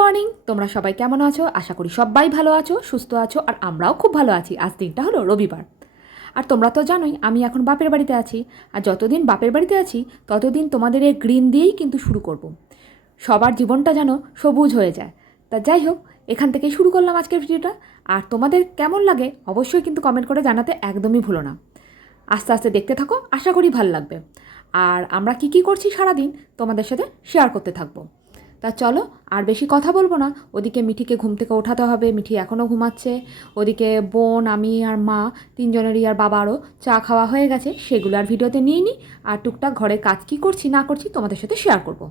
Morning, তোমরা সবাই কেমন আছো? আশা করি সবাই ভালো আছো, সুস্থ আছো, আর আমরাও খুব ভালো আছি। আজ দিনটা হলো রবিবার, আর তোমরা তো জানোই আমি এখন বাপের বাড়িতে আছি। আর যতদিন বাপের বাড়িতে আছি ততদিন তোমাদের এই গ্রিন দিয়েই কিন্তু শুরু করব। সবার জীবনটা যেন সবুজ হয়ে যায়। তা যাই হোক, এখান থেকেই শুরু করলাম আজকের ভিডিওটা। আর তোমাদের কেমন লাগে অবশ্যই কিন্তু কমেন্ট করে জানাতে একদমই ভুলো না। আস্তে আস্তে দেখতে থাকো, আশা করি ভালো লাগবে। আর আমরা কি করছি সারাদিন তোমাদের সাথে শেয়ার করতে থাকবো। তা চলো, আর বেশি কথা বলবো না। ওদিকে মিঠিকে ঘুম থেকে ওঠাতে হবে, মিঠি এখনও ঘুমাচ্ছে। ওদিকে বোন, আমি আর মা তিনজনেরই আর বাবারও চা খাওয়া হয়ে গেছে, সেগুলো আর ভিডিওতে নিয়ে নিই। আর টুকটাক ঘরের কাজ কী করছি না করছি তোমাদের সাথে শেয়ার করব।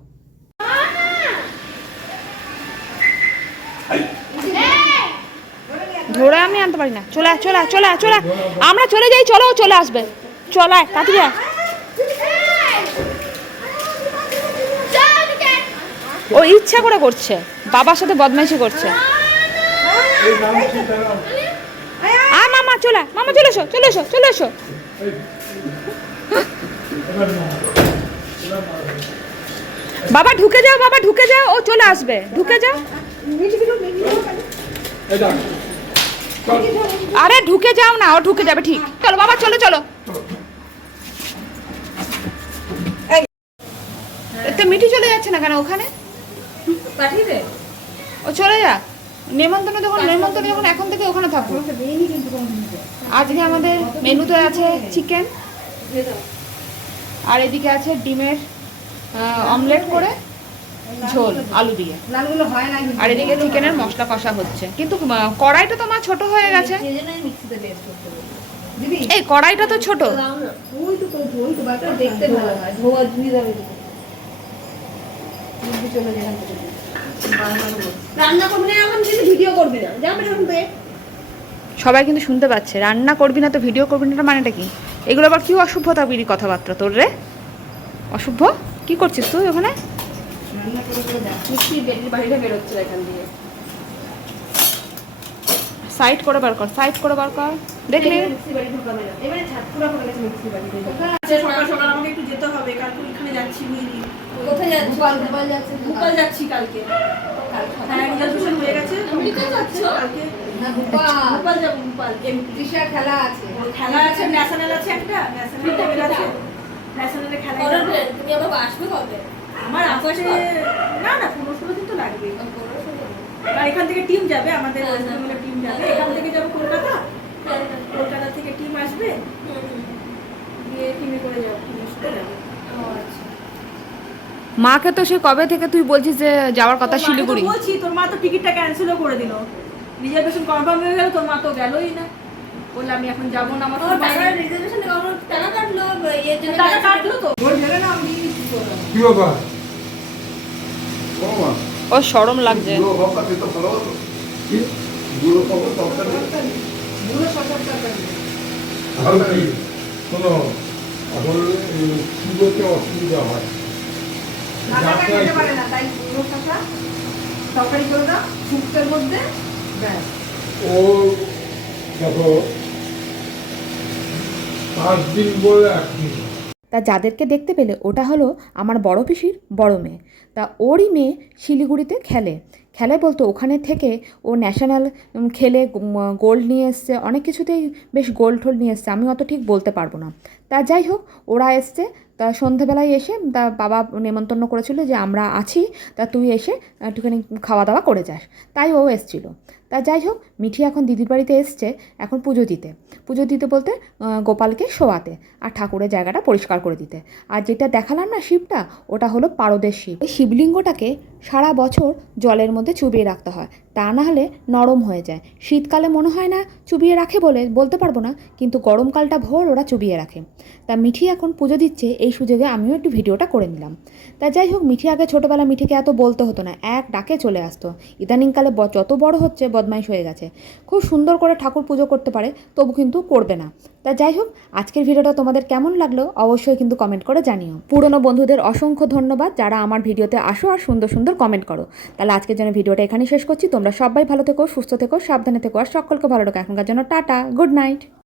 ধরে আমি আনতে পারি না। চলে চলে চলে চলে, আমরা চলে যাই, চলো চলে আসবে। চলায় কাটিয়া ও ইচ্ছা করে করছে, বাবার সাথে বদমাইশি করছে। মামা চলে, মামা চলে এসো, চলে এসো, চলে এসো। বাবা ঢুকে যাও, বাবা ঢুকে যাও, ও চলে আসবে, ঢুকে যাও। আরে ঢুকে যাও না, ও ঢুকে যাবে ঠিক। চলো বাবা, চলো চলো। মিঠি চলে যাচ্ছে না কেন ওখানে? পাঠিয়ে দে, ও চলে যা। নেমন্তন্ন যখন এখন থেকে ওখানে থাকবো। আজকে আমাদের মেনুতে আছে চিকেন, আর এদিকে আছে ডিমের অমলেট করে ঝোল আলু দিয়ে, আর এদিকে চিকেনের মশলা কষা হচ্ছে। কিন্তু কড়াইটা তো মা ছোট হয়ে গেছে। এই কড়াইটা তো ছোট। সবাই কিন্তু শুনতে পাচ্ছে, রান্না করবি না তো ভিডিও করবি না, মানেটা কি? এগুলো আবার কি অসভ্যতা বিড়ি কথাবার্তা তোর রে? অসভ্য কি করছিস তুই ওখানে? সাইড করে বার কর, সাইড করে বার কর। দেখলি সকাল সকাল আমাকে একটু যেতে হবে, কালকে ওইখানে যাচ্ছি। কোথায় যাচ্ছি? ভোপাল যাচ্ছি কালকে। হ্যাঁ, রিজার্ভেশন হয়ে গেছে। কালকে ভোপাল যাবো। ভোপাল তৃষার খেলা আছে, খেলা আছে, ন্যাশনাল আছে, একটা ন্যাশনাল লেভেল আছে। ন্যাশনালে খেলা হবে। তুমি আবার আসবে কবে? আমার আসছে না 15-16 দিন তো লাগবে। আর এখান থেকে টিম যাবে, আমাদের টিম যাবে। এখান থেকে যাবো কলকাতা, কলকাতা থেকে টিম আসবে, গিয়ে টিমে করে যাবো। মাকে তো সে কবে থেকে তুই বলছিস যে যাওয়ার কথা শিলিগুড়ি। বলছি, তোর মা তো টিকিটটা ক্যান্সেলও করে দিল। রিজার্ভেশন কনফার্ম হয়ে গেল, তোর মা তো গেলই না। বললাম আমি এখন যাবো না। আমার রিজার্ভেশনে টাকা কাটলো, এর জন্য টাকা কাটলো তো। ওর গেলে না, আমি কি বাবা ও শরম লাগছে। অসুবিধা হয়, তাই তরকারি করে দাও শুক্তের মধ্যে। ও দেখো 5 দিন বলে 1 দিন। তা যাদেরকে দেখতে পেলে ওটা হলো আমার বড় পিসির বড় মেয়ে। তা ওরই মেয়ে শিলিগুড়িতে খেলে বলতো ওখানে থেকে ও ন্যাশনাল খেলে গোল্ড নিয়ে এসছে, অনেক কিছুতেই বেশ গোল্ড টোল্ড নিয়ে এসছে, আমি অত ঠিক বলতে পারবো না। তা যাই হোক, ওরা এসছে। তা সন্ধেবেলায় এসে তা বাবা নেমন্তন্ন করেছিল যে আমরা আছি, তা তুই এসে একটুখানি খাওয়া দাওয়া করে যাস, তাই ও এসছিল। তা যাই হোক, মিঠি এখন দিদির বাড়িতে এসছে এখন পুজো দিতে বলতে গোপালকে শোয়াতে আর ঠাকুরের জায়গাটা পরিষ্কার করে দিতে। আর যেটা দেখালাম না শিবটা, ওটা হলো পারদের শিব। ওই শিবলিঙ্গটাকে সারা বছর জলের মধ্যে চুবিয়ে রাখতে হয়, তা না হলে নরম হয়ে যায়। শীতকালে মনে হয় না চুবিয়ে রাখে বলতে পারবো না, কিন্তু গরমকালটা ভোর ওরা চুবিয়ে রাখে। তা মিঠি এখন পুজো দিচ্ছে, এই সুযোগে আমিও একটু ভিডিওটা করে নিলাম। তা যাই হোক, মিঠি আগে ছোটোবেলা মিঠিকে এত বলতে হতো না, এক ডাকে চলে আসতো। ইদানিংকালে যত বড় হচ্ছে বদমাইশ হয়ে গেছে, খুব সুন্দর করে ঠাকুর পুজো করতে পারে, তবু কিন্তু করবে না। তা যাই হোক, আজকের ভিডিওটা তোমাদের কেমন লাগলো অবশ্যই কিন্তু কমেন্ট করে জানিও। পুরনো বন্ধুদের অসংখ্য ধন্যবাদ যারা আমার ভিডিওতে আসো আর সুন্দর সুন্দর কমেন্ট করো। তাহলে আজকের জন্য ভিডিওটা এখানেই শেষ করছি। তোমরা সবাই ভালো থেকো, সুস্থ থেকো, সাবধানে থেকো, আর সকলকে ভালো রাখো। এখনকার জন্য টাটা, গুড নাইট।